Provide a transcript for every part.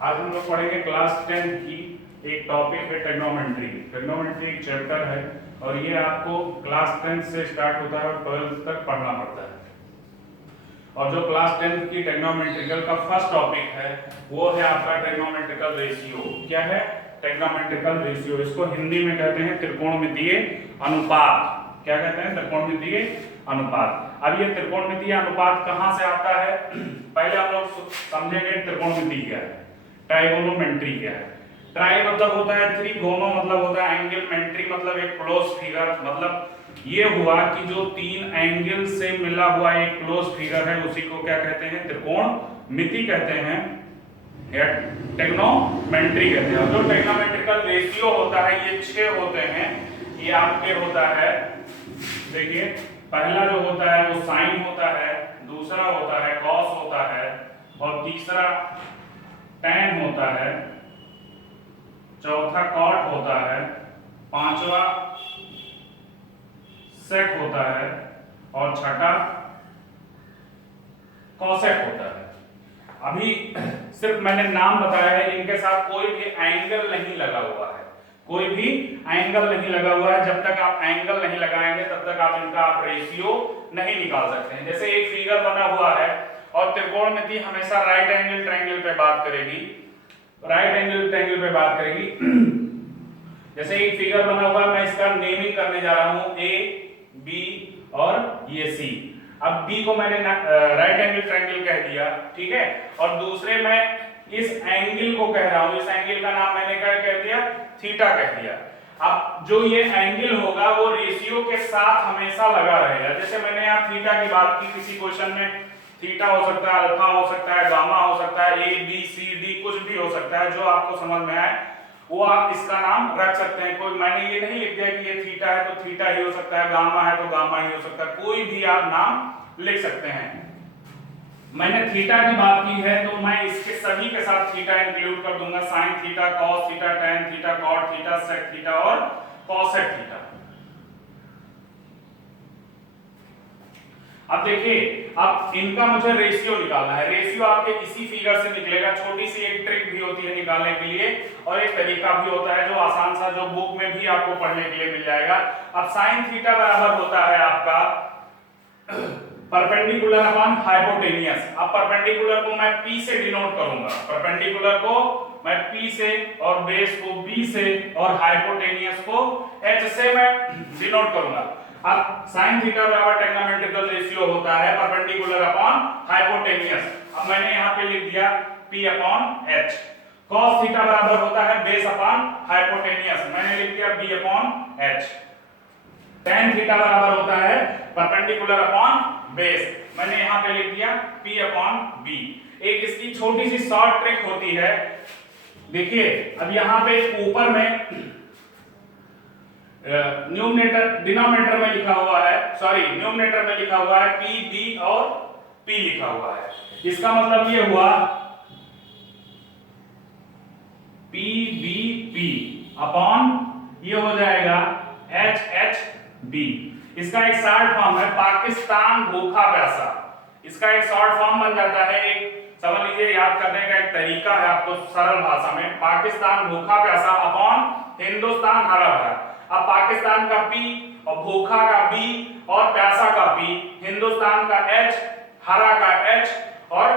आज हम लोग पढ़ेंगे क्लास 10 की एक टॉपिक है ट्रिग्नोमेट्री। ट्रिग्नोमेट्री एक चैप्टर है और ये आपको क्लास 10 से स्टार्ट होता है और 12th तक पढ़ना पड़ता है। और जो क्लास 10 की ट्रिग्नोमेट्रिकल का फर्स्ट टॉपिक है वो है आपका ट्रिग्नोमेट्रिकल रेशियो। क्या है? Trigonometrical ratio. इसको हिंदी में कहते हैं त्रिकोणमितीय अनुपात। क्या कहते हैं? त्रिकोणमितीय अनुपात। अब ये त्रिकोणमितीय अनुपात कहां से आता है? पहले हम लोग समझेंगे त्रिकोणमिति क्या है, ट्राइगोनोमेट्री क्या है। ट्राई मतलब होता है थ्री, गोनो मतलब होता है एंगल, मेंट्री मतलब एक क्लोज फिगर। मतलब ये हुआ कि जो तीन एंगल से मिला हुआ एक क्लोज फिगर है उसी को क्या कहते हैं? त्रिकोणमिति कहते हैं या ट्रिग्नोमेट्री कहते हैं। और जो ट्रिग्नोमेट्रिकल रेशियो होता है ये 6 होते हैं। ये आपके होता है, देखिए पहला जो होता है वो साइन होता है, दूसरा होता है कॉस होता है, और तीसरा टैन होता है, चौथा कॉट होता है, पांचवा सेक होता है और छठा कॉसेक होता है। अभी सिर्फ मैंने नाम बताया है, इनके साथ कोई भी एंगल नहीं लगा हुआ है, कोई भी एंगल नहीं लगा हुआ है। जब तक आप एंगल नहीं लगाएंगे तब तक आप इनका रेशियो नहीं निकाल सकते हैं। जैसे एक फिगर बना हुआ है और त्रिकोणमिति हमेशा राइट एंगल ट्रायंगल पे बात करेगी, राइट एंगल ट्रायंगल पे बात करेगी। जैसे एक फिगर बना हुआ है, मैं इसका नेमिंग करने जा रहा हूं ए, बी और ये सी। अब बी को मैंने राइट एंगल ट्रायंगल कह दिया, ठीक है, और दूसरे मैं इस एंगल को कह रहा हूं, इस एंगल का नाम मैंने क्या कह दिया? थीटा कह दिया। अब जो ये एंगल होगा वो रेशियो के साथ हमेशा लगा रहेगा। जैसे मैंने यहाँ थीटा की बात की, किसी क्वेश्चन में थीटा हो सकता है, अल्फा हो सकता है, गामा हो सकता है, ए बी सी डी कुछ भी हो सकता है, जो आपको समझ में आए वो आप इसका नाम रख सकते हैं। कोई मैंने ये नहीं लिख दिया कि ये थीटा है तो थीटा ही हो सकता है, गामा है तो गामा ही हो सकता है, कोई भी आप नाम लिख सकते हैं। मैंने थीटा की बात की है तो मैं इसके सभी के साथ थीटा इंक्लूड कर दूंगा, sine theta, cos theta, tan theta, cot theta, sec theta और कॉसेक थीटा। अब देखिए, अब इनका मुझे रेशियो निकालना है। रेशियो आपके इसी फिगर से निकलेगा। छोटी सी एक ट्रिक भी होती है निकालने के लिए और एक तरीका भी होता है जो आसान सा, जो बुक में भी आपको पढ़ने के लिए मिल जाएगा। अब साइन थीटा बराबर होता है आपका परपेंडिकुलर अपॉन हाइपोटेनियस। अब परपेंडिकुलर को मैं P से डिनोट करूंगा, परपेंडिकुलर को मैं P से और बेस को B से और हाइपोटेनियस को H से मैं डिनोट करूंगा। अब sin थीटा बराबर ट्रिग्नोमेट्रिकल रेशियो होता है परपेंडिकुलर अपॉन हाइपोटेनियस। अब मैंने यहां पे लिख दिया P upon H। cos theta बराबर होता है बेस अपॉन हाइपोटेनियस, मैंने लिख दिया B upon H। tan theta बराबर होता है परपेंडिकुलर अपॉन बेस, मैंने यहां पे लिख दिया P अपॉन B। एक इसकी छोटी सी शॉर्ट ट्रिक होती है, देखिए अब यहां पे ऊपर में न्यूमरेटर डिनोमिनेटर में लिखा हुआ है, सॉरी न्यूमरेटर में लिखा हुआ है P B और P लिखा हुआ है। इसका मतलब ये हुआ P B P अपॉन ये हो जाएगा H H B। इसका एक शॉर्ट फॉर्म है पाकिस्तान भूखा प्यासा। इसका एक शॉर्ट फॉर्म बन जाता है, एक समझ लीजिए याद करने का एक तरीका है आपको सरल भाषा में, पाकिस्तान भूखा प्यासा अपॉन हिंदुस्तान हरा भरा। अब पाकिस्तान का P और भूखा का B और प्यासा का P, हिंदुस्तान का H, हरा का H और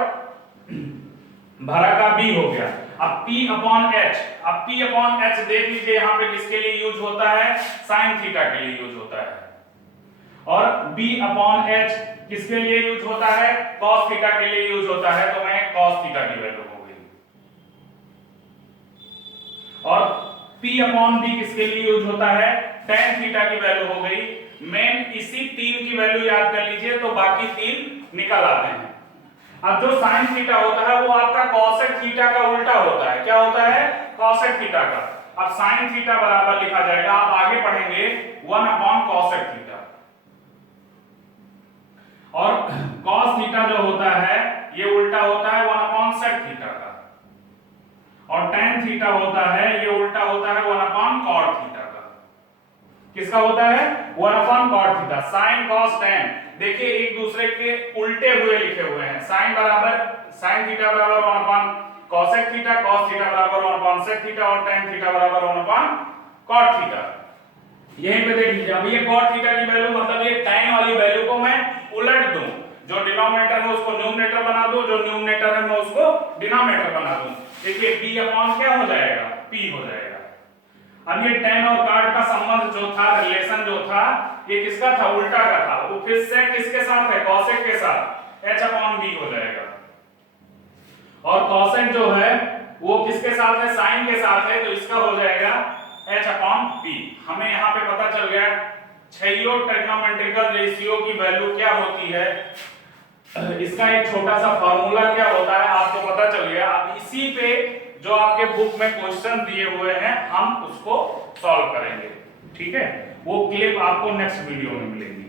भरा का B हो गया। अब P अपॉन H, अब P अपॉन H देख लीजिए यहाँ पे किसके लिए यूज होता है? साइन थीटा के लिए यूज होता है। और B अपॉन H किसके लिए यूज होता है? cos थीटा के लिए यूज होता है, तो मैं cos थीटा की वैल्यू हो गई। और P अपॉन B किसके लिए यूज होता है? tan थीटा की वैल्यू हो गई। मेन इसी तीन की वैल्यू याद कर लीजिए तो बाकी तीन निकल आते हैं। अब जो sin थीटा होता है वो आपका cosec थीटा का उल्टा होता है। क्या होता है? cosec थीटा का। अब sin थीटा बराबर लिखा जाएगा, आप आगे पढ़ेंगे 1 अपॉन cosec थीटा। और cos थीटा जो होता है ये उल्टा होता है 1 अपॉन sec थीटा का। और tan थीटा होता है ये उल्टा होता है 1 अपॉन cot थीटा का। किसका होता है? 1 upon cot theta. sin cos tan देखिए एक दूसरे के उल्टे हुए लिखे हुए हैं। sin थीटा बराबर 1 upon cosec theta cos theta बराबर 1 अपॉन sec थीटा और tan थीटा बराबर 1 अपॉन cot थीटा। यहीं पे देख लीजिए, अब ये cot थीटा की वैल्यू मतलब ये tan वाली वैल्यू को मैं उलट दूं, जो डिनोमिनेटर है उसको न्यूमरेटर बना दूं, जो न्यूमरेटर है मैं उसको डिनोमिनेटर बना दूं। देखिए b अपॉन क्या हो जाएगा, p हो जाएगा। अब ये tan और cot का संबंध जो था, रिलेशन जो था, ये किसका था, उल्टा का था। वो फिर से किसके साथ है, cosec के साथ, h अपॉन b हो जाएगा। और cosec जो है वो किसके साथ है, sin के साथ है, तो इसका हो जाएगा h अपॉन b। हमें यहाँ पे पता चल गया छैयो ट्रिग्नोमेट्रिकल रेशियो की वैल्यू क्या होती है, इसका एक छोटा सा फार्मूला क्या होता है आपको पता चल गया। अब इसी पे जो आपके बुक में क्वेश्चन दिए हुए हैं हम उसको सॉल्व करेंगे, ठीक है। वो क्लिप आपको नेक्स्ट वीडियो में मिलेगी।